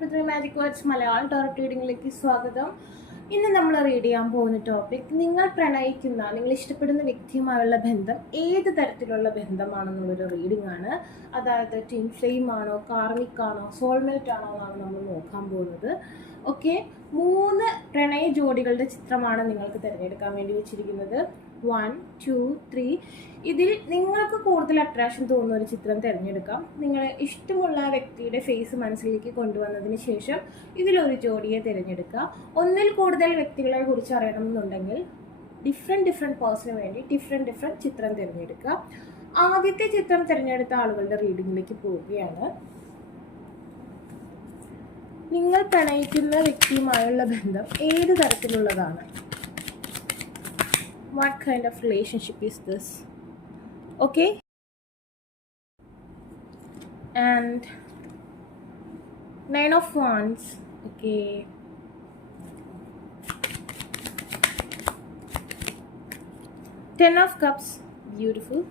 Triple magic words Malayalam tarot റീഡിങ്ങിലേക്ക് സ്വാഗതം. ഇന്ന് നമ്മൾ റീഡ് ചെയ്യാൻ പോകുന്ന ടോപ്പിക് നിങ്ങൾ പ്രണയിക്കുന്ന, നിങ്ങൾ ഇഷ്ടപ്പെടുന്ന വ്യക്തിയുമായുള്ള ബന്ധം ഏത് തരത്തിലുള്ള ബന്ധമാണെന്നുള്ളൊരു റീഡിംഗ് ആണ്. അതായത് ട്വിൻ ഫ്ലെയിം ആണോ, കാർമിക് ആണോ, സോൾമേറ്റ് ആണോ എന്നാണ് നമ്മൾ നോക്കാൻ പോകുന്നത്. ഓക്കെ, 3 പ്രണയ ജോഡികളുടെ ചിത്രമാണ് നിങ്ങൾക്ക് തിരഞ്ഞെടുക്കാൻ വേണ്ടി വെച്ചിരിക്കുന്നത്. 1, 2, 3. ഇതിൽ നിങ്ങൾക്ക് കൂടുതൽ അട്രാക്ഷൻ തോന്നുന്ന ഒരു ചിത്രം തിരഞ്ഞെടുക്കാം. നിങ്ങൾ ഇഷ്ടമുള്ള വ്യക്തിയുടെ ഫേസ് മനസ്സിലേക്ക് കൊണ്ടുവന്നതിന് ശേഷം ഇതിലൊരു ജോഡിയെ തിരഞ്ഞെടുക്കുക. ഒന്നിൽ കൂടുതൽ വ്യക്തികളെ കുറിച്ച് അറിയണമെന്നുണ്ടെങ്കിൽ ഡിഫറെൻറ്റ് പേഴ്സണിന് വേണ്ടി ഡിഫറെൻറ്റ് ചിത്രം തിരഞ്ഞെടുക്കുക. ആദ്യത്തെ ചിത്രം തിരഞ്ഞെടുത്ത ആളുകളുടെ റീഡിങ്ങിലേക്ക് പോവുകയാണ്. നിങ്ങൾ പ്രണയിക്കുന്ന വ്യക്തിയുമായുള്ള ബന്ധം ഏത് തരത്തിലുള്ളതാണ്? What kind of relationship is this? Okay, and 9 of Wands. Okay, Ten of Cups. Beautiful.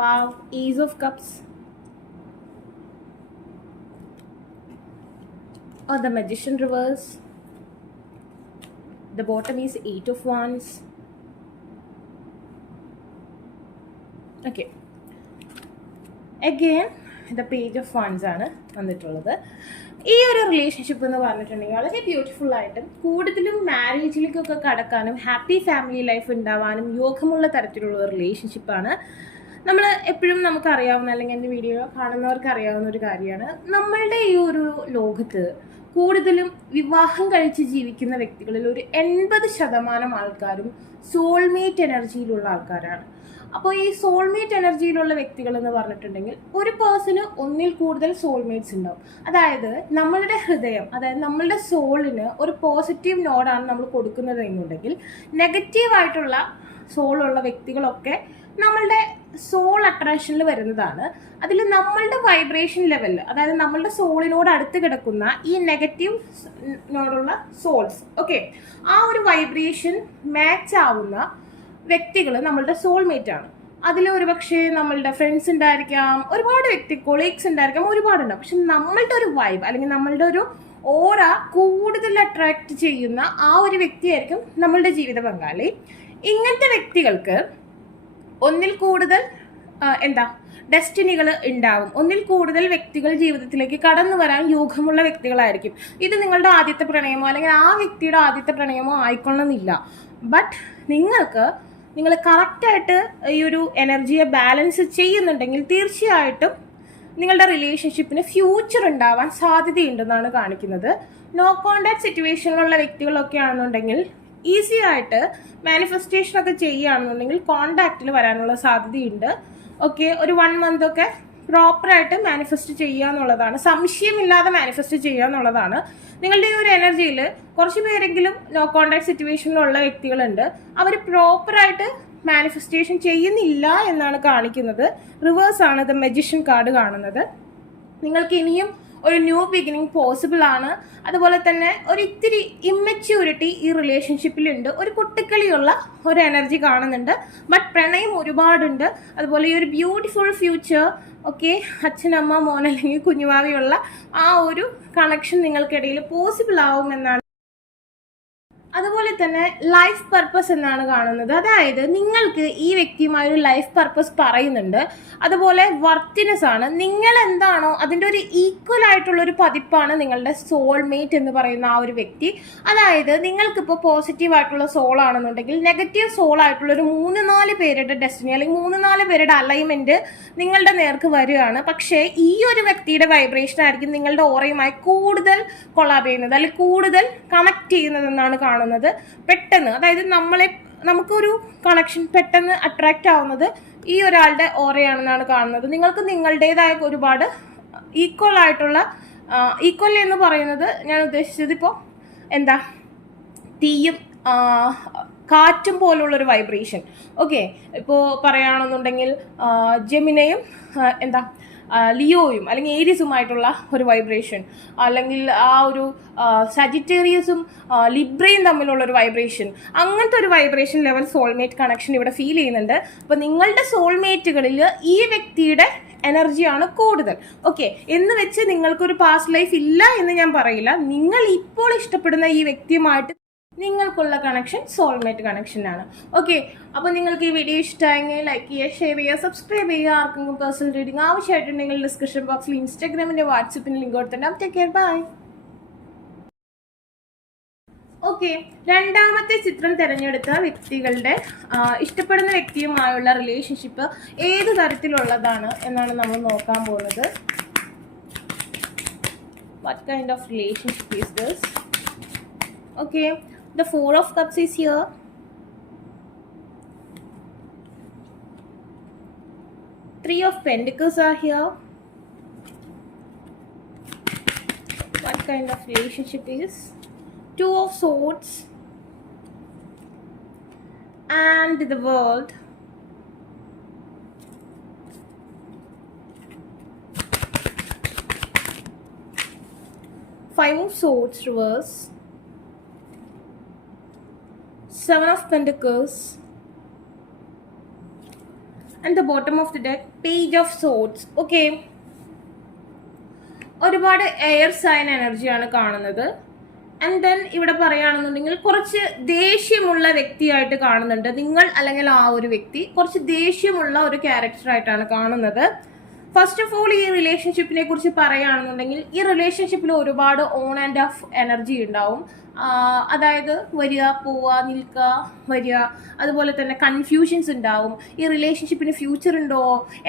Wow. Ace of Cups. Or the Magician reverse. The bottom is 8 of Wands. Okay, again the Page of Wands ആണ് വന്നിട്ടുള്ളത്. ഈ ഒരു relationship എന്ന് പറഞ്ഞിട്ടുണ്ടെങ്കിൽ വളരെ beautiful ആയിട്ടും കൂടുതലും മാരേജിലേക്കൊക്കെ കടക്കാനും happy family life ഉണ്ടാവാനും യോഗമുള്ള തരത്തിലുള്ള ഒരു റിലേഷൻഷിപ്പാണ്. നമ്മൾ എപ്പോഴും നമുക്കറിയാവുന്ന, അല്ലെങ്കിൽ എൻ്റെ വീഡിയോ കാണുന്നവർക്ക് അറിയാവുന്ന ഒരു കാര്യമാണ്, നമ്മളുടെ ഈ ഒരു ലോകത്ത് കൂടുതലും വിവാഹം കഴിച്ച് ജീവിക്കുന്ന വ്യക്തികളിൽ ഒരു 80% ആൾക്കാരും സോൾമേറ്റ് എനർജിയിലുള്ള ആൾക്കാരാണ്. അപ്പോൾ ഈ സോൾമേറ്റ് എനർജിയിലുള്ള വ്യക്തികൾ എന്ന് പറഞ്ഞിട്ടുണ്ടെങ്കിൽ ഒരു പേഴ്സണ് ഒന്നിൽ കൂടുതൽ സോൾമേറ്റ്സ് ഉണ്ടാവും. അതായത് നമ്മളുടെ ഹൃദയം, അതായത് നമ്മളുടെ സോളിന് ഒരു പോസിറ്റീവ് നോഡാണ് നമ്മൾ കൊടുക്കുന്നത് എന്നുണ്ടെങ്കിൽ നെഗറ്റീവായിട്ടുള്ള സോളുള്ള വ്യക്തികളൊക്കെ നമ്മളുടെ സോൾ അട്രാക്ഷനിൽ വരുന്നതാണ്. അതിൽ നമ്മളുടെ വൈബ്രേഷൻ ലെവലിൽ, അതായത് നമ്മളുടെ സോളിനോട് അടുത്ത് കിടക്കുന്ന ഈ നെഗറ്റീവ് നോടുള്ള സോൾസ്, ഓക്കെ, ആ ഒരു വൈബ്രേഷൻ മാച്ച് ആവുന്ന വ്യക്തികൾ നമ്മളുടെ സോൾമേറ്റ് ആണ്. അതിൽ ഒരുപക്ഷെ നമ്മളുടെ ഫ്രണ്ട്സ് ഉണ്ടായിരിക്കാം, ഒരുപാട് കൊളീഗ്സ് ഉണ്ടായിരിക്കാം, ഒരുപാടുണ്ടാവും. പക്ഷെ നമ്മളുടെ ഒരു വൈബ് അല്ലെങ്കിൽ നമ്മളുടെ ഒരു ഓറ കൂടുതൽ അട്രാക്ട് ചെയ്യുന്ന ആ ഒരു വ്യക്തിയായിരിക്കും നമ്മളുടെ ജീവിത പങ്കാളി. ഇങ്ങനത്തെ വ്യക്തികൾക്ക് ഒന്നിൽ കൂടുതൽ ഡെസ്റ്റിനികൾ ഉണ്ടാവും. ഒന്നിൽ കൂടുതൽ വ്യക്തികൾ ജീവിതത്തിലേക്ക് കടന്നു വരാൻ യോഗമുള്ള വ്യക്തികളായിരിക്കും. ഇത് നിങ്ങളുടെ ആദ്യത്തെ പ്രണയമോ അല്ലെങ്കിൽ ആ വ്യക്തിയുടെ ആദ്യത്തെ പ്രണയമോ ആയിക്കൊള്ളണമെന്നില്ല. ബട്ട് നിങ്ങൾ കറക്റ്റായിട്ട് ഈ ഒരു എനർജിയെ ബാലൻസ് ചെയ്യുന്നുണ്ടെങ്കിൽ തീർച്ചയായിട്ടും നിങ്ങളുടെ റിലേഷൻഷിപ്പിന് ഫ്യൂച്ചർ ഉണ്ടാവാൻ സാധ്യതയുണ്ടെന്നാണ് കാണിക്കുന്നത്. നോ കോണ്ടാക്ട് സിറ്റുവേഷനിലുള്ള വ്യക്തികളൊക്കെ ആണെന്നുണ്ടെങ്കിൽ ഈസി ആയിട്ട് മാനിഫെസ്റ്റേഷൻ ഒക്കെ ചെയ്യുകയാണെന്നുണ്ടെങ്കിൽ കോണ്ടാക്റ്റിൽ വരാനുള്ള സാധ്യതയുണ്ട്. ഓക്കെ, ഒരു 1 month ഒക്കെ പ്രോപ്പറായിട്ട് മാനിഫെസ്റ്റ് ചെയ്യുക എന്നുള്ളതാണ്, സംശയമില്ലാതെ മാനിഫെസ്റ്റ് ചെയ്യുക എന്നുള്ളതാണ്. നിങ്ങളുടെ ഈ ഒരു എനർജിയിൽ കുറച്ച് പേരെങ്കിലും നോ കോണ്ടാക്ട് സിറ്റുവേഷനിലുള്ള വ്യക്തികളുണ്ട്. അവർ പ്രോപ്പറായിട്ട് മാനിഫെസ്റ്റേഷൻ ചെയ്യുന്നില്ല എന്നാണ് കാണിക്കുന്നത്. റിവേഴ്സ് ആണ് ദ മജിഷ്യൻ കാർഡ് കാണുന്നത്. നിങ്ങൾക്ക് ഇനിയും ഒരു ന്യൂ ബിഗിനിങ് പോസിബിൾ ആണ്. അതുപോലെ തന്നെ ഒരു ഇത്തിരി ഇമ്മച്യൂരിറ്റി ഈ റിലേഷൻഷിപ്പിലുണ്ട്. ഒരു കുട്ടിക്കളിയുള്ള ഒരു എനർജി കാണുന്നുണ്ട്. ബട്ട് പ്രണയം ഒരുപാടുണ്ട്. അതുപോലെ ഈ ഒരു ബ്യൂട്ടിഫുൾ ഫ്യൂച്ചർ, ഓക്കെ, അച്ഛനമ്മ മോൻ അല്ലെങ്കിൽ കുഞ്ഞുവാവിയുള്ള ആ ഒരു കണക്ഷൻ നിങ്ങൾക്കിടയിൽ പോസിബിൾ ആവുമെന്നാണ്. അതുപോലെ തന്നെ ലൈഫ് പർപ്പസ് എന്നാണ് കാണുന്നത്. അതായത് നിങ്ങൾക്ക് ഈ വ്യക്തിയുമായ ഒരു ലൈഫ് പർപ്പസ് പറയുന്നുണ്ട്. അതുപോലെ വർത്തിനെസ് ആണ്. നിങ്ങൾ എന്താണോ അതിൻ്റെ ഒരു ഈക്വൽ ആയിട്ടുള്ള ഒരു പതിപ്പാണ് നിങ്ങളുടെ സോൾമേറ്റ് എന്ന് പറയുന്ന ആ ഒരു വ്യക്തി. അതായത് നിങ്ങൾക്കിപ്പോൾ പോസിറ്റീവ് ആയിട്ടുള്ള സോൾ ആണെന്നുണ്ടെങ്കിൽ നെഗറ്റീവ് സോൾ ആയിട്ടുള്ള ഒരു 3-4 പേരുടെ ഡെസ്റ്റിനി അല്ലെങ്കിൽ 3-4 പേരുടെ അലൈൻമെന്റ് നിങ്ങളുടെ നേർക്ക് വരികയാണ്. പക്ഷേ ഈ ഒരു വ്യക്തിയുടെ വൈബ്രേഷൻ ആയിരിക്കും നിങ്ങളുടെ ഓറയുമായി കൂടുതൽ കൊളാബ് ചെയ്യുന്നത് അല്ലെങ്കിൽ കൂടുതൽ കണക്ട് ചെയ്യുന്നതെന്നാണ് കാണുന്നത്. പെട്ടെന്ന്, അതായത് നമുക്കൊരു കണക്ഷൻ പെട്ടെന്ന് അട്രാക്റ്റ് ആവുന്നത് ഈ ഒരാളുടെ ഓറയാണെന്നാണ് കാണുന്നത്. നിങ്ങൾക്ക് നിങ്ങളുടേതായ ഒരുപാട് ഈക്വൽ എന്ന് പറയുന്നത് ഞാൻ ഉദ്ദേശിച്ചത് ഇപ്പോൾ തീയും കാറ്റും പോലുള്ളൊരു വൈബ്രേഷൻ. ഓക്കെ, ഇപ്പോൾ പറയുകയാണെന്നുണ്ടെങ്കിൽ ജെമിനയും ലിയോയും അല്ലെങ്കിൽ ഏരിയസുമായിട്ടുള്ള ഒരു വൈബ്രേഷൻ, അല്ലെങ്കിൽ ആ ഒരു സജിറ്റേറിയസും ലിബ്രയും തമ്മിലുള്ള ഒരു വൈബ്രേഷൻ, അങ്ങനത്തെ ഒരു വൈബ്രേഷൻ ലെവൽ സോൾമേറ്റ് കണക്ഷൻ ഇവിടെ ഫീൽ ചെയ്യുന്നുണ്ട്. അപ്പോൾ നിങ്ങളുടെ സോൾമേറ്റുകളിൽ ഈ വ്യക്തിയുടെ എനർജിയാണ് കൂടുതൽ. ഓക്കെ, എന്ന് വെച്ച് നിങ്ങൾക്കൊരു പാസ്റ്റ് ലൈഫ് ഇല്ല എന്ന് ഞാൻ പറയില്ല. നിങ്ങൾ ഇപ്പോൾ ഇഷ്ടപ്പെടുന്ന ഈ വ്യക്തിയുമായിട്ട് നിങ്ങൾക്കുള്ള കണക്ഷൻ സോൾമേറ്റ് കണക്ഷൻ ആണ്. ഓക്കെ, അപ്പോൾ നിങ്ങൾക്ക് ഈ വീഡിയോ ഇഷ്ടമായെങ്കിൽ ലൈക്ക് ചെയ്യുക, ഷെയർ ചെയ്യുക, സബ്സ്ക്രൈബ് ചെയ്യുക. ആർക്കെങ്കിലും പേഴ്സണൽ റീഡിംഗ് ആവശ്യമായിട്ടുണ്ടെങ്കിൽ ഡിസ്ക്രിപ്ഷൻ ബോക്സിൽ ഇൻസ്റ്റാഗ്രാമിൻ്റെ വാട്സപ്പിന് ലിങ്ക് കൊടുത്തിട്ടുണ്ടാവും. Take care, bye. ഓക്കെ, രണ്ടാമത്തെ ചിത്രം തിരഞ്ഞെടുത്ത വ്യക്തികളുടെ ഇഷ്ടപ്പെടുന്ന വ്യക്തിയുമായുള്ള റിലേഷൻഷിപ്പ് ഏത് തരത്തിലുള്ളതാണ് എന്നാണ് നമ്മൾ നോക്കാൻ പോകുന്നത്. What kind of relationship is this? Okay, the Four of Cups is here. Three of Pentacles are here. What kind of relationship is? Two of Swords and the World. Five of Swords reverse. Seven of Pentacles and the bottom of the deck, Page of Swords. Okay, ഒരുപാട് air sign എനർജിയാണ് കാണുന്നത്. And then ഇവിടെ പറയുകയാണെന്നുണ്ടെങ്കിൽ കുറച്ച് ദേഷ്യമുള്ള വ്യക്തിയായിട്ട് കാണുന്നുണ്ട് നിങ്ങൾ, അല്ലെങ്കിൽ ആ ഒരു വ്യക്തി കുറച്ച് ദേഷ്യമുള്ള ഒരു ക്യാരക്ടറായിട്ടാണ് കാണുന്നത്. ഫസ്റ്റ് ഓഫ് ഓൾ ഈ റിലേഷൻഷിപ്പിനെ കുറിച്ച് പറയുകയാണെന്നുണ്ടെങ്കിൽ ഈ റിലേഷൻഷിപ്പിൽ ഒരുപാട് ഓൺ ആൻഡ് ഓഫ് എനർജി ഉണ്ടാവും. അതായത് വരിക, പോവുക, നിൽക്കുക, വരിക. അതുപോലെ തന്നെ കൺഫ്യൂഷൻസ് ഉണ്ടാവും. ഈ റിലേഷൻഷിപ്പിന് ഫ്യൂച്ചർ ഉണ്ടോ,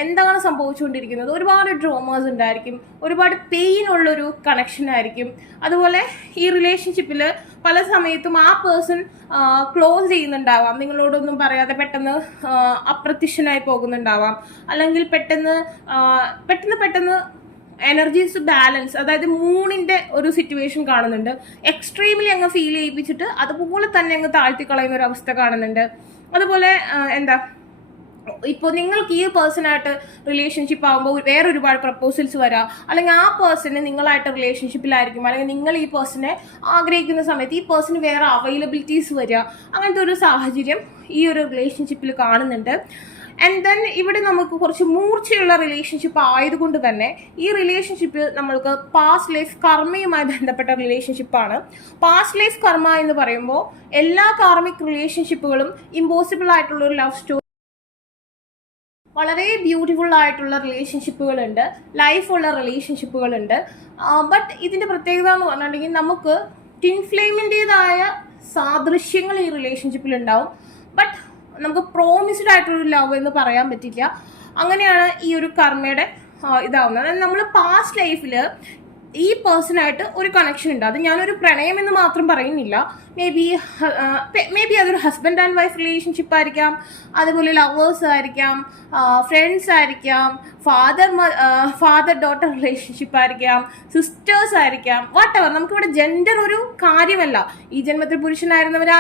എന്താണ് സംഭവിച്ചുകൊണ്ടിരിക്കുന്നത്, ഒരുപാട് ഡ്രോമേഴ്സ് ഉണ്ടായിരിക്കും, ഒരുപാട് പെയിൻ ഉള്ളൊരു കണക്ഷൻ ആയിരിക്കും. അതുപോലെ ഈ റിലേഷൻഷിപ്പിൽ പല സമയത്തും ആ പേഴ്സൺ ക്ലോസ് ചെയ്യുന്നുണ്ടാവാം, നിങ്ങളോടൊന്നും പറയാതെ പെട്ടെന്ന് അപ്രത്യക്ഷനായി പോകുന്നുണ്ടാവാം, അല്ലെങ്കിൽ പെട്ടെന്ന് എനർജീസ് ബാലൻസ്, അതായത് മൂണിന്റെ ഒരു സിറ്റുവേഷൻ കാണുന്നുണ്ട്. എക്സ്ട്രീംലി അങ്ങ് ഫീൽ ചെയ്യിപ്പിച്ചിട്ട് അതുപോലെ തന്നെ അങ്ങ് താഴ്ത്തിക്കളയുന്ന ഒരു അവസ്ഥ കാണുന്നുണ്ട്. അതുപോലെ ഇപ്പോൾ നിങ്ങൾക്ക് ഈ പേഴ്സണായിട്ട് റിലേഷൻഷിപ്പ് ആകുമ്പോൾ വേറെ ഒരുപാട് പ്രപ്പോസൽസ് വരാം, അല്ലെങ്കിൽ ആ പേഴ്സണ് നിങ്ങളായിട്ട് റിലേഷൻഷിപ്പിലായിരിക്കും, അല്ലെങ്കിൽ നിങ്ങൾ ഈ പേഴ്സണെ ആഗ്രഹിക്കുന്ന സമയത്ത് ഈ പേഴ്സണ് വേറെ അവൈലബിലിറ്റീസ് വരിക, അങ്ങനത്തെ ഒരു സാഹചര്യം ഈ ഒരു റിലേഷൻഷിപ്പിൽ കാണുന്നുണ്ട്. ആൻഡ് ദെൻ ഇവിടെ നമുക്ക് കുറച്ച് മൂർച്ചയുള്ള റിലേഷൻഷിപ്പ് ആയതുകൊണ്ട് തന്നെ ഈ റിലേഷൻഷിപ്പ് നമ്മൾക്ക് പാസ്റ്റ് ലൈഫ് കർമ്മയുമായി ബന്ധപ്പെട്ട റിലേഷൻഷിപ്പാണ്. പാസ്റ്റ് ലൈഫ് കർമ്മ എന്ന് പറയുമ്പോൾ എല്ലാ കാർമിക് റിലേഷൻഷിപ്പുകളും ഇമ്പോസിബിൾ ആയിട്ടുള്ള ഒരു ലവ് സ്റ്റോറി, വളരെ ബ്യൂട്ടിഫുൾ ആയിട്ടുള്ള റിലേഷൻഷിപ്പുകളുണ്ട്, ലൈഫുള്ള റിലേഷൻഷിപ്പുകളുണ്ട്. ബട്ട് ഇതിൻ്റെ പ്രത്യേകത എന്ന് പറഞ്ഞിട്ടുണ്ടെങ്കിൽ നമുക്ക് ട്വിൻ ഫ്ലെയിമിൻ്റെതായ സാദൃശ്യങ്ങൾ ഈ റിലേഷൻഷിപ്പിൽ ഉണ്ടാവും. ബട്ട് നമുക്ക് പ്രോമിസ്ഡ് ആയിട്ടുള്ളൊരു ലവ് എന്ന് പറയാൻ പറ്റില്ല. അങ്ങനെയാണ് ഈ ഒരു കർമ്മയുടെ ഇതാവുന്നത്. നമ്മൾ പാസ്റ്റ് ലൈഫിൽ ഈ പേഴ്സണായിട്ട് ഒരു കണക്ഷൻ ഉണ്ട്. അത് ഞാനൊരു പ്രണയം എന്ന് മാത്രം പറയുന്നില്ല. മേ ബി അതൊരു ഹസ്ബൻഡ് ആൻഡ് വൈഫ് റിലേഷൻഷിപ്പ് ആയിരിക്കാം, അതുപോലെ ലവേഴ്സ് ആയിരിക്കാം, ഫ്രണ്ട്സ് ആയിരിക്കാം, ഫാദർ ഡോട്ടർ റിലേഷൻഷിപ്പ് ആയിരിക്കാം, സിസ്റ്റേഴ്സ് ആയിരിക്കാം, വാട്ട് എവർ. നമുക്കിവിടെ ജെൻഡർ ഒരു കാര്യമല്ല. ഈ ജന്മത്തിൽ പുരുഷനായിരുന്നവർ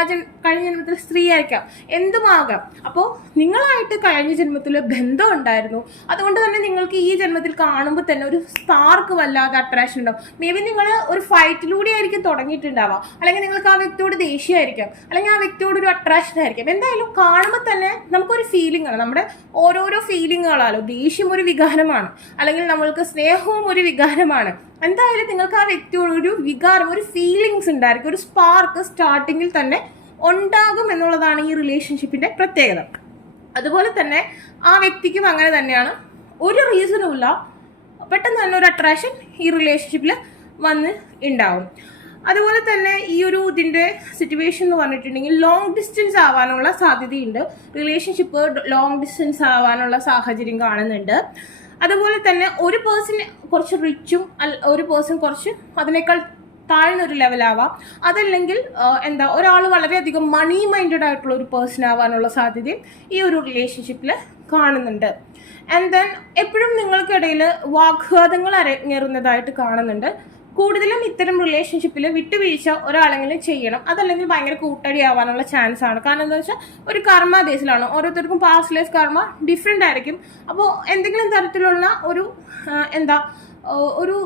കഴിഞ്ഞ ജന്മത്തിൽ സ്ത്രീ ആയിരിക്കാം, എന്തുമാകാം. അപ്പോൾ നിങ്ങളായിട്ട് കഴിഞ്ഞ ജന്മത്തിൽ ബന്ധം ഉണ്ടായിരുന്നു, അതുകൊണ്ട് തന്നെ നിങ്ങൾക്ക് ഈ ജന്മത്തിൽ കാണുമ്പോൾ തന്നെ ഒരു സ്പാർക്ക് വല്ലാതെ അട്രാക്ഷൻ ഉണ്ടാവും. മേ ബി നിങ്ങൾ ഒരു ഫൈറ്റിലൂടെ ആയിരിക്കും തുടങ്ങിയിട്ടുണ്ടാവുക, അല്ലെങ്കിൽ നിങ്ങൾക്ക് ആ വ്യക്തിയോട് ദേഷ്യമായിരിക്കാം, അല്ലെങ്കിൽ ആ വ്യക്തിയോട് ഒരു അട്രാക്ഷൻ ആയിരിക്കാം. എന്തായാലും കാണുമ്പോൾ തന്നെ നമുക്കൊരു ഫീലിംഗ് ആണ്. നമ്മുടെ ഓരോരോ ഫീലിങ്ങുകളാലോ, ദേഷ്യം ഒരു വികാരമാണ്, അല്ലെങ്കിൽ നമ്മൾക്ക് സ്നേഹവും ഒരു വികാരമാണ്. എന്തായാലും നിങ്ങൾക്ക് ആ വ്യക്തിയോട് ഒരു വികാരം, ഒരു ഫീലിങ്സ് ഉണ്ടായിരിക്കും, ഒരു സ്പാർക്ക് സ്റ്റാർട്ടിങ്ങിൽ തന്നെ ഉണ്ടാകും എന്നുള്ളതാണ് ഈ റിലേഷൻഷിപ്പിന്റെ പ്രത്യേകത. അതുപോലെ തന്നെ ആ വ്യക്തിക്കും അങ്ങനെ തന്നെയാണ്. ഒരു റീസണും ഇല്ല, പെട്ടെന്ന് തന്നെ ഒരു അട്രാക്ഷൻ ഈ റിലേഷൻഷിപ്പിൽ വന്ന് ഉണ്ടാവും. അതുപോലെ തന്നെ ഈ ഒരു ഇതിൻ്റെ സിറ്റുവേഷൻ എന്ന് പറഞ്ഞിട്ടുണ്ടെങ്കിൽ ലോങ് ഡിസ്റ്റൻസ് ആവാനുള്ള സാധ്യതയുണ്ട്. റിലേഷൻഷിപ്പ് ലോങ് ഡിസ്റ്റൻസ് ആവാനുള്ള സാഹചര്യം കാണുന്നുണ്ട്. അതുപോലെ തന്നെ ഒരു പേഴ്സൺ കുറച്ച് റിച്ചും ഒരു പേഴ്സൺ കുറച്ച് അതിനേക്കാൾ താഴ്ന്നൊരു ലെവലാവാം. അതല്ലെങ്കിൽ ഒരാൾ വളരെയധികം മണി മൈൻഡഡ് ആയിട്ടുള്ള ഒരു പേഴ്സൺ ആവാനുള്ള സാധ്യതയും ഈ ഒരു റിലേഷൻഷിപ്പിൽ കാണുന്നുണ്ട്. ആൻഡ് ദെൻ എപ്പോഴും നിങ്ങൾക്കിടയിൽ വാഗ്വാദങ്ങൾ അരങ്ങേറുന്നതായിട്ട് കാണുന്നുണ്ട്. കൂടുതലും ഇത്തരം റിലേഷൻഷിപ്പിൽ വിട്ടുവീഴ്ച ഒരാളെങ്കിലും ചെയ്യണം. അതല്ലെങ്കിൽ ഭയങ്കര കൂട്ടടി ആവാനുള്ള ചാൻസ് ആണ്. കാരണം എന്താ വെച്ചാൽ ഒരു കർമ്മ ബേസിലാണ്. ഓരോരുത്തർക്കും പാസ്റ്റ് ലൈഫ് കർമ്മ ഡിഫറെൻ്റ് ആയിരിക്കും. അപ്പോൾ എന്തെങ്കിലും തരത്തിലുള്ള ഒരു ഒരു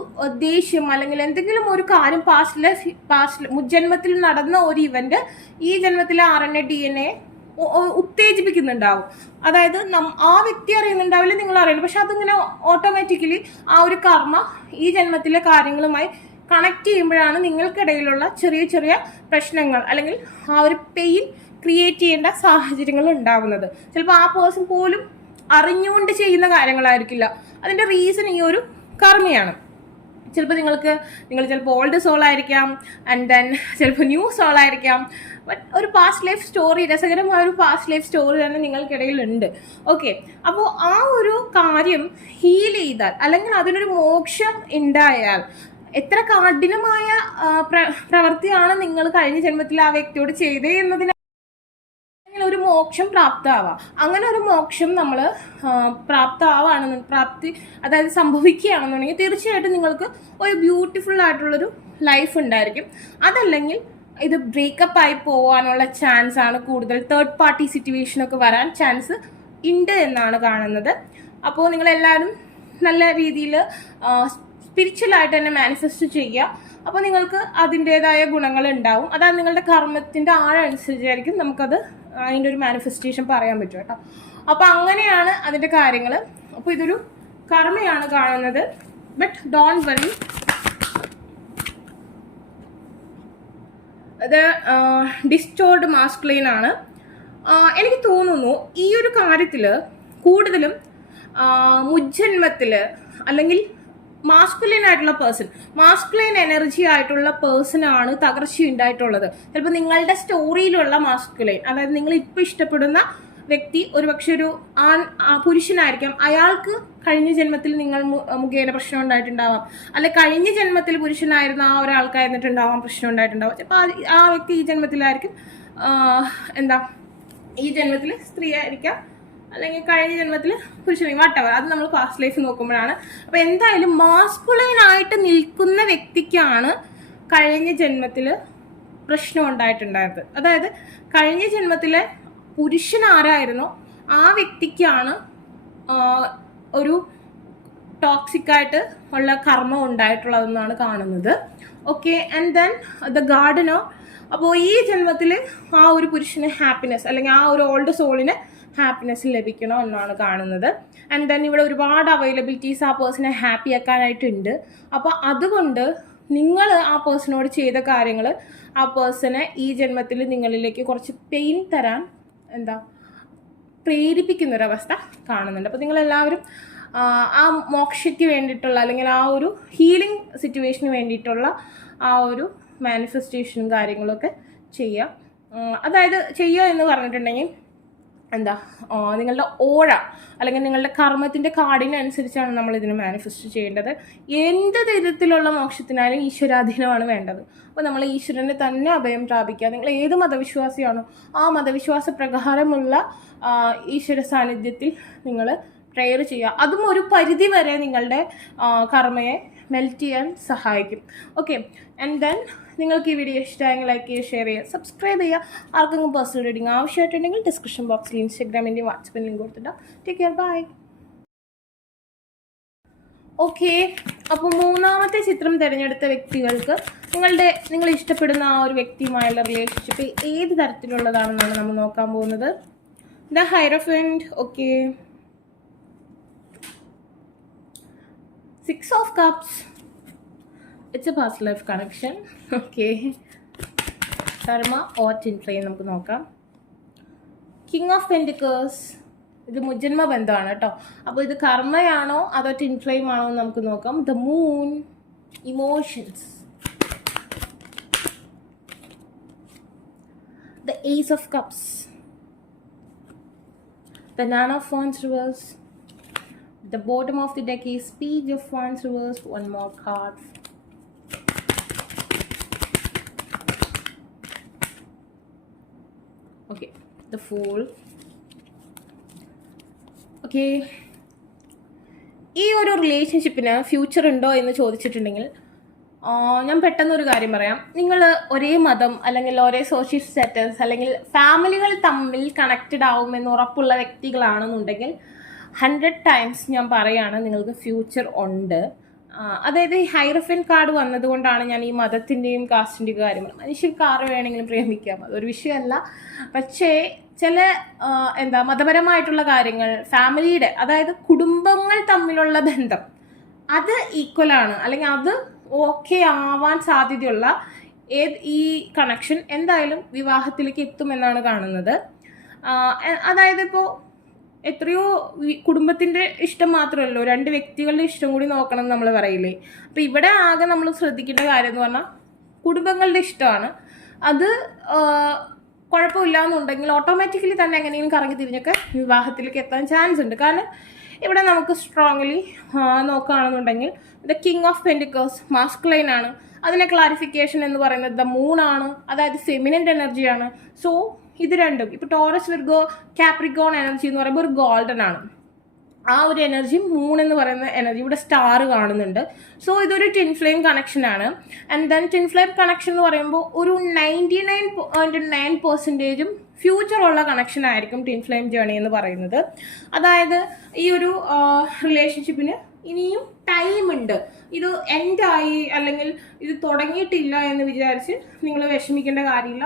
ദേഷ്യം അല്ലെങ്കിൽ എന്തെങ്കിലും ഒരു കാര്യം പാസ്റ്റ് മുജ്ജന്മത്തിൽ നടന്ന ഒരു ഇവന്റ് ഈ ജന്മത്തിലെ RNA DNA ഉത്തേജിപ്പിക്കുന്നുണ്ടാവും. അതായത് ആ വ്യക്തി അറിയുന്നുണ്ടാവില്ല, നിങ്ങൾ അറിയില്ല. പക്ഷെ അതിങ്ങനെ ഓട്ടോമാറ്റിക്കലി ആ ഒരു കർമ്മ ഈ ജന്മത്തിലെ കാര്യങ്ങളുമായി കണക്ട് ചെയ്യുമ്പോഴാണ് നിങ്ങൾക്കിടയിലുള്ള ചെറിയ ചെറിയ പ്രശ്നങ്ങൾ അല്ലെങ്കിൽ ആ ഒരു പെയിൻ ക്രിയേറ്റ് ചെയ്യേണ്ട സാഹചര്യങ്ങൾ ഉണ്ടാവുന്നത്. ചിലപ്പോൾ ആ പേഴ്സൺ പോലും അറിഞ്ഞുകൊണ്ട് ചെയ്യുന്ന കാര്യങ്ങളായിരിക്കില്ല. അതിൻ്റെ റീസൺ ഈ ഒരു കർമ്മയാണ്. ചിലപ്പോൾ നിങ്ങൾ ചിലപ്പോൾ ഓൾഡ് സോൾ ആയിരിക്കാം, ആൻഡ് ദെൻ ചിലപ്പോൾ ന്യൂ സോൾ ആയിരിക്കാം. ബട്ട് ഒരു പാസ്റ്റ് ലൈഫ് സ്റ്റോറി, രസകരമായ ഒരു പാസ്റ്റ് ലൈഫ് സ്റ്റോറി തന്നെ നിങ്ങൾക്കിടയിലുണ്ട്. ഓക്കെ, അപ്പോൾ ആ ഒരു കാര്യം ഹീൽ ചെയ്താൽ അല്ലെങ്കിൽ അതിനൊരു മോക്ഷം ഉണ്ടായാൽ, എത്ര കഠിനമായ പ്രവൃത്തിയാണ് നിങ്ങൾ കഴിഞ്ഞ ജന്മത്തിൽ ആ വ്യക്തിയോട് ചെയ്തേ എന്നതിന് ഒരു മോക്ഷം പ്രാപ്തമാവാം. അങ്ങനെ ഒരു മോക്ഷം നമ്മൾ അതായത് സംഭവിക്കുകയാണെന്നുണ്ടെങ്കിൽ തീർച്ചയായിട്ടും നിങ്ങൾക്ക് ഒരു ബ്യൂട്ടിഫുൾ ആയിട്ടുള്ളൊരു ലൈഫ് ഉണ്ടായിരിക്കും. അതല്ലെങ്കിൽ ഇത് ബ്രേക്കപ്പ് ആയി പോകാനുള്ള ചാൻസ് ആണ് കൂടുതൽ. തേർഡ് പാർട്ടി സിറ്റുവേഷനൊക്കെ വരാൻ ചാൻസ് ഉണ്ട് എന്നാണ് കാണുന്നത്. അപ്പോൾ നിങ്ങളെല്ലാവരും നല്ല രീതിയിൽ സ്പിരിച്വലായിട്ട് തന്നെ മാനിഫെസ്റ്റ് ചെയ്യുക. അപ്പോൾ നിങ്ങൾക്ക് അതിൻ്റെതായ ഗുണങ്ങൾ ഉണ്ടാവും. അതാണ് നിങ്ങളുടെ കർമ്മത്തിൻ്റെ ആഴം അനുസരിച്ചായിരിക്കും നമുക്കത് അതിൻ്റെ ഒരു മാനിഫെസ്റ്റേഷൻ പറയാൻ പറ്റും കേട്ടോ. അപ്പോൾ അങ്ങനെയാണ് അതിൻ്റെ കാര്യങ്ങൾ. അപ്പോൾ ഇതൊരു കർമ്മയാണ് കാണുന്നത്. ബട്ട് ഡോണ്ട് വറി, അത് ഡിസ്റ്റോർഡ് മാസ്കുലൈൻ ആണ്. എനിക്ക് തോന്നുന്നു ഈ ഒരു കാര്യത്തിൽ കൂടുതലും മുജ്ജന്മത്തിൽ അല്ലെങ്കിൽ മാസ്കുലൈൻ ആയിട്ടുള്ള പേഴ്സൺ, മാസ്കുലൈൻ എനർജി ആയിട്ടുള്ള പേഴ്സൺ ആണ് തകർച്ച ഉണ്ടായിട്ടുള്ളത്. ചിലപ്പോൾ നിങ്ങളുടെ സ്റ്റോറിയിലുള്ള മാസ്കുലൈൻ, അതായത് നിങ്ങൾ ഇപ്പോൾ ഇഷ്ടപ്പെടുന്ന വ്യക്തി ഒരുപക്ഷെ ഒരു പുരുഷനായിരിക്കാം. അയാൾക്ക് കഴിഞ്ഞ ജന്മത്തിൽ നിങ്ങൾ മുഖേന പ്രശ്നം ഉണ്ടായിട്ടുണ്ടാവാം. അല്ലെ കഴിഞ്ഞ ജന്മത്തിൽ പുരുഷനായിരുന്ന ആ ഒരാൾക്കായിരുന്നിട്ടുണ്ടാവാം പ്രശ്നം ഉണ്ടായിട്ടുണ്ടാവാം. ചിലപ്പോൾ ആ വ്യക്തി ഈ ജന്മത്തിലായിരിക്കും ഈ ജന്മത്തിൽ സ്ത്രീ ആയിരിക്കാം, അല്ലെങ്കിൽ കഴിഞ്ഞ ജന്മത്തിൽ പുരുഷനെ, വാട്ടവർ. അത് നമ്മൾ പാസ്റ്റ് ലൈഫ് നോക്കുമ്പോഴാണ്. അപ്പോൾ എന്തായാലും മാസ്കുലൈൻ ആയിട്ട് നിൽക്കുന്ന വ്യക്തിക്കാണ് കഴിഞ്ഞ ജന്മത്തിൽ പ്രശ്നം ഉണ്ടായിട്ടുണ്ടായത്. അതായത് കഴിഞ്ഞ ജന്മത്തിലെ പുരുഷൻ ആരായിരുന്നോ ആ വ്യക്തിക്കാണ് ഒരു ടോക്സിക്കായിട്ട് ഉള്ള കർമ്മം ഉണ്ടായിട്ടുള്ളതെന്നാണ് കാണുന്നത്. ഓക്കെ, ആൻഡ് ദെൻ ദ ഗാർഡനോ. അപ്പോൾ ഈ ജന്മത്തിൽ ആ ഒരു പുരുഷന് ഹാപ്പിനെസ് അല്ലെങ്കിൽ ആ ഒരു ഓൾഡ് സോളിന് ഹാപ്പിനെസ് ലഭിക്കണം എന്നാണ് കാണുന്നത്. ആൻഡ് ദെൻ ഇവിടെ ഒരുപാട് അവൈലബിലിറ്റീസ് ആ പേഴ്സണെ ഹാപ്പി ആക്കാനായിട്ടുണ്ട്. അപ്പോൾ അതുകൊണ്ട് നിങ്ങൾ ആ പേഴ്സണോട് ചെയ്ത കാര്യങ്ങൾ ആ പേഴ്സണെ ഈ ജന്മത്തിൽ നിങ്ങളിലേക്ക് കുറച്ച് പെയിൻ തരാൻ പ്രേരിപ്പിക്കുന്നൊരവസ്ഥ കാണുന്നുണ്ട്. അപ്പോൾ നിങ്ങളെല്ലാവരും ആ മോക്ഷയ്ക്ക് വേണ്ടിയിട്ടുള്ള അല്ലെങ്കിൽ ആ ഒരു ഹീലിംഗ് സിറ്റുവേഷന് വേണ്ടിയിട്ടുള്ള ആ ഒരു മാനിഫെസ്റ്റേഷനും കാര്യങ്ങളൊക്കെ ചെയ്യുക. അതായത് ചെയ്യുക എന്ന് പറഞ്ഞിട്ടുണ്ടെങ്കിൽ നിങ്ങളുടെ ഓഴ അല്ലെങ്കിൽ നിങ്ങളുടെ കർമ്മത്തിൻ്റെ കാർഡിനനുസരിച്ചാണ് നമ്മൾ ഇതിനെ മാനിഫെസ്റ്റ് ചെയ്യേണ്ടത്. എന്ത് തരത്തിലുള്ള മോക്ഷത്തിനായാലും ഈശ്വരാധീനമാണ് വേണ്ടത്. അപ്പോൾ നമ്മൾ ഈശ്വരനെ തന്നെ അഭയം പ്രാപിക്കുക. നിങ്ങൾ ഏത് മതവിശ്വാസിയാണോ ആ മതവിശ്വാസ പ്രകാരമുള്ള ഈശ്വര സാന്നിധ്യത്തിൽ നിങ്ങൾ പ്രെയർ ചെയ്യുക. അതും ഒരു പരിധി വരെ നിങ്ങളുടെ കർമ്മയെ മെൽറ്റ് ചെയ്യാൻ സഹായിക്കും. ഓക്കെ, ആൻഡ് ദെൻ നിങ്ങൾക്ക് ഈ വീഡിയോ ഇഷ്ടമായെങ്കിൽ ലൈക്ക് ചെയ്യുക, ഷെയർ ചെയ്യുക, സബ്സ്ക്രൈബ് ചെയ്യുക. ആർക്കെങ്കിലും പേഴ്സണൽ റീഡിംഗ് ആവശ്യമായിട്ടുണ്ടെങ്കിൽ ഡിസ്ക്രിപ്ഷൻ ബോക്സിൽ ഇൻസ്റ്റാഗ്രാമിൻ്റെയും വാട്സപ്പിൻ്റെ ലിങ്ക് കൊടുത്തിട്ടാണ്. Take care, bye. ഓക്കെ, അപ്പോൾ മൂന്നാമത്തെ ചിത്രം തിരഞ്ഞെടുത്ത വ്യക്തികൾക്ക് നിങ്ങൾ ഇഷ്ടപ്പെടുന്ന ആ ഒരു വ്യക്തിയുമായുള്ള റിലേഷൻഷിപ്പ് ഏത് തരത്തിലുള്ളതാണെന്നാണ് നമ്മൾ നോക്കാൻ പോകുന്നത്. The hierophant. Okay, 6 of Cups. It's a past life connection. Okay. Karma or twin flame നമുക്ക് നോക്കാം. King of Pentacles. ഇത് മുജ്ജന്മ ബന്ധമാണ് കേട്ടോ. അപ്പോൾ ഇത് കർമ്മയാണോ അതോ ട്വിൻ ഫ്ലെയിം ആണോ എന്ന് നമുക്ക് നോക്കാം. The Moon. Emotions. The Ace of Cups. The Nine of Wands reverse. The bottom of the deck is Page of Wands reverse. One more card. Okay, the Fool. Okay, ഈ ഒരു റിലേഷൻഷിപ്പിന് future ഉണ്ടോ എന്ന് ചോദിച്ചിട്ടുണ്ടെങ്കിൽ ഞാൻ പെട്ടെന്നൊരു കാര്യം പറയാം. നിങ്ങൾ ഒരേ മതം അല്ലെങ്കിൽ ഒരേ സോഷ്യൽ സ്റ്റാറ്റസ് അല്ലെങ്കിൽ ഫാമിലികൾ തമ്മിൽ കണക്റ്റഡ് ആവുമെന്ന് ഉറപ്പുള്ള വ്യക്തികളാണെന്നുണ്ടെങ്കിൽ 100 ടൈംസ് ഞാൻ പറയാണ് നിങ്ങൾക്ക് ഫ്യൂച്ചർ ഉണ്ട്. അതായത് ഈ ഹൈറഫൻ കാർഡ് വന്നതുകൊണ്ടാണ് ഞാൻ ഈ മതത്തിൻ്റെയും കാസ്റ്റിൻ്റെയും കാര്യം പറയുന്നത്. മനുഷ്യർക്ക് ആറ് വേണമെങ്കിലും പ്രേമിക്കാം, അതൊരു വിഷയമല്ല. പക്ഷേ ചില മതപരമായിട്ടുള്ള കാര്യങ്ങൾ, ഫാമിലിയുടെ അതായത് കുടുംബങ്ങൾ തമ്മിലുള്ള ബന്ധം അത് ഈക്വലാണ് അല്ലെങ്കിൽ അത് ഓക്കെ ആവാൻ സാധ്യതയുള്ള ഈ കണക്ഷൻ എന്തായാലും വിവാഹത്തിലേക്ക് എത്തുമെന്നാണ് കാണുന്നത്. അതായത് ഇപ്പോൾ എത്രയോ കുടുംബത്തിൻ്റെ ഇഷ്ടം മാത്രമല്ലോ, രണ്ട് വ്യക്തികളുടെ ഇഷ്ടം കൂടി നോക്കണം എന്ന് നമ്മൾ പറയില്ലേ. അപ്പോൾ ഇവിടെ ആകെ നമ്മൾ ശ്രദ്ധിക്കേണ്ട കാര്യം എന്ന് പറഞ്ഞാൽ കുടുംബങ്ങളുടെ ഇഷ്ടമാണ്. അത് കുഴപ്പമില്ല എന്നുണ്ടെങ്കിൽ ഓട്ടോമാറ്റിക്കലി തന്നെ എങ്ങനെയും കറങ്ങി തിരിഞ്ഞൊക്കെ വിവാഹത്തിലേക്ക് എത്താൻ ചാൻസ് ഉണ്ട്. കാരണം ഇവിടെ നമുക്ക് സ്ട്രോങ്ലി നോക്കുകയാണെന്നുണ്ടെങ്കിൽ the king of Pentecost masculine ആണ്. അതിനെ ക്ലാരിഫിക്കേഷൻ എന്ന് പറയുന്നത് ദ മൂൺ ആണ്, അതായത് ഫെമിനൻ്റ് എനർജിയാണ്. സോ ഇത് രണ്ടും ഇപ്പോൾ ടോറസ് വിർഗോ കാപ്രിക്കോൺ എനർജി എന്ന് പറയുമ്പോൾ ഒരു ഗോൾഡൻ ആണ്. ആ ഒരു എനർജി മൂൺ എന്ന് പറയുന്ന എനർജി ഇവിടെ സ്റ്റാർ കാണുന്നുണ്ട്. സോ ഇതൊരു ട്വിൻ ഫ്ലെയിം കണക്ഷൻ ആണ്. And then twin flame connection എന്ന് പറയുമ്പോൾ ഒരു 99.9% ഫ്യൂച്ചറുള്ള കണക്ഷൻ ആയിരിക്കും ട്വിൻ ഫ്ലെയിം ജേണി എന്ന് പറയുന്നത്. അതായത് ഈ ഒരു റിലേഷൻഷിപ്പിന് ഇനിയും ടൈമുണ്ട്. ഇത് എൻഡായി അല്ലെങ്കിൽ ഇത് തുടങ്ങിയിട്ടില്ല എന്ന് വിചാരിച്ച് നിങ്ങൾ വിഷമിക്കേണ്ട കാര്യമില്ല.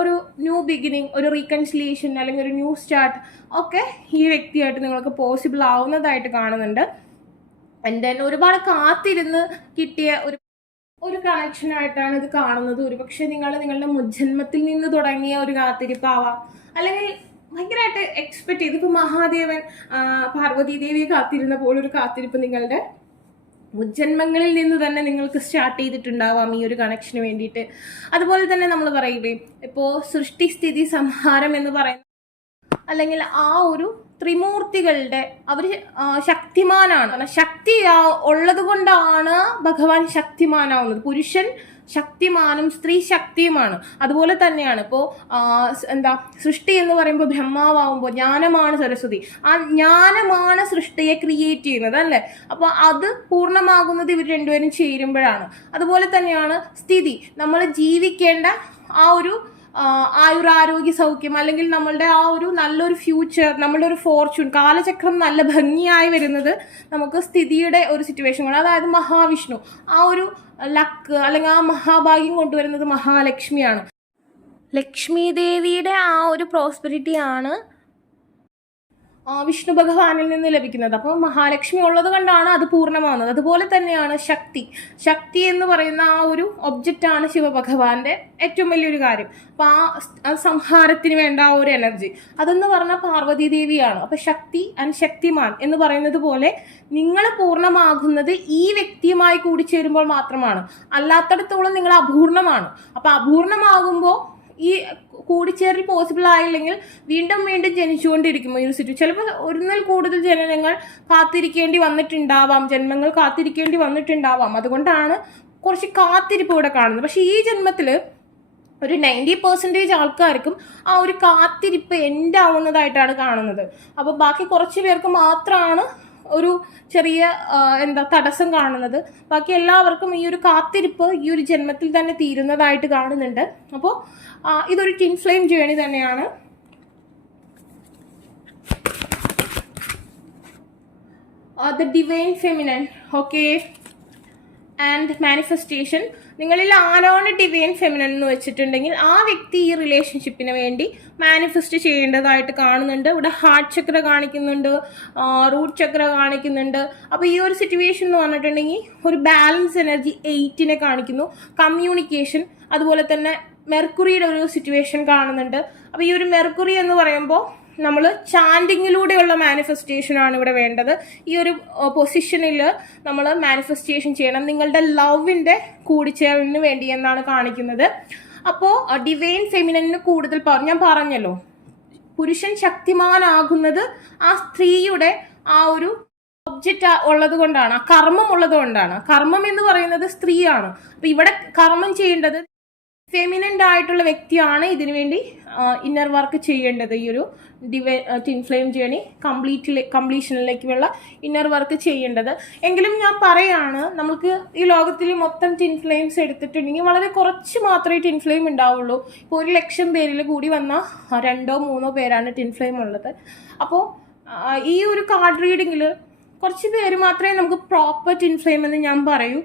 ഒരു ന്യൂ ബിഗിനിങ്, ഒരു റീകൺസിലിയേഷൻ അല്ലെങ്കിൽ ഒരു ന്യൂ സ്റ്റാർട്ട് ഒക്കെ ഈ വ്യക്തിയായിട്ട് നിങ്ങൾക്ക് പോസിബിൾ ആവുന്നതായിട്ട് കാണുന്നുണ്ട്. ആൻഡ് ദെൻ ഒരുപാട് കാത്തിരുന്ന് കിട്ടിയ ഒരു കണക്ഷനായിട്ടാണ് ഇത് കാണുന്നത്. ഒരുപക്ഷെ നിങ്ങളുടെ മുജ്ജന്മത്തിൽ നിന്ന് തുടങ്ങിയ ഒരു കാത്തിരിപ്പാവാം, അല്ലെങ്കിൽ ഭയങ്കരമായിട്ട് എക്സ്പെക്ട് ചെയ്ത് ഇപ്പോൾ മഹാദേവൻ പാർവതി ദേവിയെ കാത്തിരുന്ന പോലൊരു കാത്തിരിപ്പ് നിങ്ങളുടെ മുജ്ജന്മങ്ങളിൽ നിന്ന് തന്നെ നിങ്ങൾക്ക് സ്റ്റാർട്ട് ചെയ്തിട്ടുണ്ടാവാം ഈ ഒരു കണക്ഷന് വേണ്ടിയിട്ട്. അതുപോലെ തന്നെ നമ്മൾ പറയില്ലേ, ഇപ്പോൾ സൃഷ്ടി സ്ഥിതി സംഹാരം എന്ന് പറയുന്ന അല്ലെങ്കിൽ ആ ഒരു ത്രിമൂർത്തികളുടെ അവർ ശക്തിമാനാണ്. ശക്തി ഉള്ളത് കൊണ്ടാണ് ഭഗവാൻ ശക്തിമാനാവുന്നത്. പുരുഷൻ ശക്തിമാനും സ്ത്രീ ശക്തിയുമാണ്. അതുപോലെ തന്നെയാണ് ഇപ്പോൾ സൃഷ്ടി എന്ന് പറയുമ്പോൾ ബ്രഹ്മാവാകുമ്പോൾ ജ്ഞാനമാണ് സരസ്വതി. ആ ജ്ഞാനമാണ് സൃഷ്ടിയെ ക്രിയേറ്റ് ചെയ്യുന്നത് അല്ലേ. അപ്പോൾ അത് പൂർണ്ണമാകുന്നത് ഇവർ രണ്ടുപേരും ചേരുമ്പോഴാണ്. അതുപോലെ തന്നെയാണ് സ്ഥിതി, നമ്മൾ ജീവിക്കേണ്ട ആ ഒരു ആയുരാരോഗ്യ സൗഖ്യം അല്ലെങ്കിൽ നമ്മളുടെ ആ ഒരു നല്ലൊരു ഫ്യൂച്ചർ, നമ്മളുടെ ഒരു ഫോർച്യൂൺ, കാലചക്രം നല്ല ഭംഗിയായി വരുന്നത് നമുക്ക് സ്ഥിതിയുടെ ഒരു സിറ്റുവേഷൻ കൊണ്ട്. അതായത് മഹാവിഷ്ണു ആ ഒരു ലക്ക് അല്ലെങ്കിൽ ആ മഹാഭാഗ്യം കൊണ്ടുവരുന്നത് മഹാലക്ഷ്മിയാണ്. ലക്ഷ്മി ദേവിയുടെ ആ ഒരു പ്രോസ്പെരിറ്റിയാണ് വിഷ്ണു ഭഗവാനിൽ നിന്ന് ലഭിക്കുന്നത്. അപ്പോൾ മഹാലക്ഷ്മി ഉള്ളത് കൊണ്ടാണ് അത് പൂർണ്ണമാകുന്നത്. അതുപോലെ തന്നെയാണ് ശക്തി എന്ന് പറയുന്ന ആ ഒരു ഒബ്ജക്റ്റാണ് ശിവഭഗവാന്റെ ഏറ്റവും വലിയൊരു കാര്യം. അപ്പോൾ ആ സംഹാരത്തിന് വേണ്ട ആ ഒരു എനർജി അതെന്ന് പറഞ്ഞാൽ പാർവതി ദേവിയാണ്. അപ്പോൾ ശക്തി ആൻഡ് ശക്തിമാൻ എന്ന് പറയുന്നത് പോലെ നിങ്ങൾ പൂർണ്ണമാകുന്നത് ഈ വ്യക്തിയുമായി കൂടിച്ചേരുമ്പോൾ മാത്രമാണ്. അല്ലാത്തടത്തോളം നിങ്ങൾ അപൂർണമാണ്. അപ്പോൾ അപൂർണമാകുമ്പോൾ ഈ കൂടിച്ചേരൽ പോസിബിൾ ആയില്ലെങ്കിൽ വീണ്ടും ജനിച്ചുകൊണ്ടിരിക്കും ഈ ഒരു സിറ്റുവേഷൻ. ചിലപ്പോൾ ഒന്നിൽ കൂടുതൽ ജനനങ്ങൾ കാത്തിരിക്കേണ്ടി വന്നിട്ടുണ്ടാവാം, ജന്മങ്ങൾ കാത്തിരിക്കേണ്ടി വന്നിട്ടുണ്ടാവാം. അതുകൊണ്ടാണ് കുറച്ച് കാത്തിരിപ്പ് ഇവിടെ കാണുന്നത്. പക്ഷെ ഈ ജന്മത്തിൽ ഒരു 90% ആൾക്കാർക്കും ആ ഒരു കാത്തിരിപ്പ് എൻഡ് ആവുന്നതായിട്ടാണ് കാണുന്നത്. അപ്പോൾ ബാക്കി കുറച്ച് പേർക്ക് മാത്രമാണ് ഒരു ചെറിയ തടസ്സം കാണുന്നത്. ബാക്കി എല്ലാവർക്കും ഈ ഒരു കാത്തിരിപ്പ് ഈ ഒരു ജന്മത്തിൽ തന്നെ തീരുന്നതായിട്ട് കാണുന്നുണ്ട്. അപ്പോൾ ഇതൊരു ട്വിൻ ഫ്ലെയിം ജേണി തന്നെയാണ്. The divine feminine, okay, and manifestation. നിങ്ങളിൽ ആരാണ് ഡിവൈൻ ഫെമിനൻ എന്ന് വെച്ചിട്ടുണ്ടെങ്കിൽ ആ വ്യക്തി ഈ റിലേഷൻഷിപ്പിന് വേണ്ടി മാനിഫെസ്റ്റ് ചെയ്യേണ്ടതായിട്ട് കാണുന്നുണ്ട്. ഇവിടെ ഹാർട്ട് ചക്ര കാണിക്കുന്നുണ്ട്, റൂട്ട് ചക്ര കാണിക്കുന്നുണ്ട്. അപ്പോൾ ഈ ഒരു സിറ്റുവേഷൻ എന്ന് പറഞ്ഞിട്ടുണ്ടെങ്കിൽ ഒരു ബാലൻസ് എനർജി 8നെ കാണിക്കുന്നു. കമ്മ്യൂണിക്കേഷൻ, അതുപോലെ തന്നെ മെർക്കുറിയുടെ ഒരു സിറ്റുവേഷൻ കാണുന്നുണ്ട്. അപ്പോൾ ഈ ഒരു മെർക്കുറി എന്ന് പറയുമ്പോൾ നമ്മൾ ചാൻഡിങ്ങിലൂടെയുള്ള മാനിഫെസ്റ്റേഷനാണ് ഇവിടെ വേണ്ടത്. ഈ ഒരു പൊസിഷനിൽ നമ്മൾ മാനിഫെസ്റ്റേഷൻ ചെയ്യണം നിങ്ങളുടെ ലവിൻ്റെ കൂടിച്ചേരലിന് വേണ്ടി എന്നാണ് കാണിക്കുന്നത്. അപ്പോൾ ഡിവൈൻ ഫെമിനന് കൂടുതൽ ഞാൻ പറഞ്ഞല്ലോ, പുരുഷൻ ശക്തിമാനാകുന്നത് ആ സ്ത്രീയുടെ ആ ഒരു ഒബ്ജക്റ്റ് ഉള്ളത് കൊണ്ടാണ്, ആ കർമ്മം ഉള്ളത് കൊണ്ടാണ്. കർമ്മം എന്ന് പറയുന്നത് സ്ത്രീയാണ്. അപ്പോൾ ഇവിടെ കർമ്മം ചെയ്യേണ്ടത് ഫെമിനൻ്റ് ആയിട്ടുള്ള വ്യക്തിയാണ് ഇതിനു വേണ്ടി ഇന്നർ വർക്ക് ചെയ്യേണ്ടത്. ഈ ഒരു ട്വിൻ ഫ്ലെയിം ജേണി കംപ്ലീഷനിലേക്കുള്ള ഇന്നർ വർക്ക് ചെയ്യേണ്ടത്. എങ്കിലും ഞാൻ പറയാണ്, നമുക്ക് ഈ ലോകത്തിൽ മൊത്തം ട്വിൻ ഫ്ലെയിംസ് എടുത്തിട്ടുണ്ടെങ്കിൽ വളരെ കുറച്ച് മാത്രമേ ട്വിൻ ഫ്ലെയിം ഉണ്ടാവുള്ളൂ. ഇപ്പോൾ 1,00,000 പേരിൽ കൂടി വന്ന 2-3 പേരാണ് ട്വിൻ ഫ്ലെയിം ഉള്ളത്. അപ്പോൾ ഈ ഒരു കാർഡ് റീഡിങ്ങിൽ കുറച്ച് പേര് മാത്രമേ നമുക്ക് പ്രോപ്പർ ട്വിൻ ഫ്ലെയിം എന്ന് ഞാൻ പറയൂ.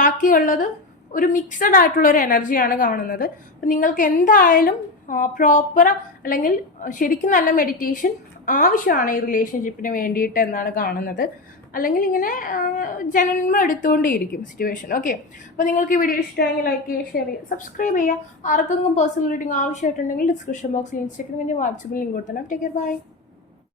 ബാക്കിയുള്ളത് ഒരു മിക്സഡ് ആയിട്ടുള്ള ഒരു എനർജിയാണ് കാണുന്നത്. അപ്പം നിങ്ങൾക്ക് എന്തായാലും പ്രോപ്പർ അല്ലെങ്കിൽ ശരിക്കും നല്ല മെഡിറ്റേഷൻ ആവശ്യമാണ് ഈ റിലേഷൻഷിപ്പിന് വേണ്ടിയിട്ട് എന്നാണ് കാണുന്നത്. അല്ലെങ്കിൽ ഇങ്ങനെ ജന്മം എടുത്തുകൊണ്ടേയിരിക്കും സിറ്റുവേഷൻ. ഓക്കെ, അപ്പോൾ നിങ്ങൾക്ക് ഈ വീഡിയോ ഇഷ്ടമായെങ്കിൽ ലൈക്ക് ചെയ്യുക, ഷെയർ ചെയ്യുക, സബ്സ്ക്രൈബ് ചെയ്യുക. ആർക്കെങ്കിലും പേഴ്സണൽ റീഡിംഗ് ആവശ്യമായിട്ടുണ്ടെങ്കിൽ ഡിസ്ക്രിപ്ഷൻ ബോക്സിൽ ഇൻസ്റ്റാഗ്രാമിൻ്റെ വാട്സപ്പിൽ ലിങ്ക് കൊടുത്തണം. Take care, by.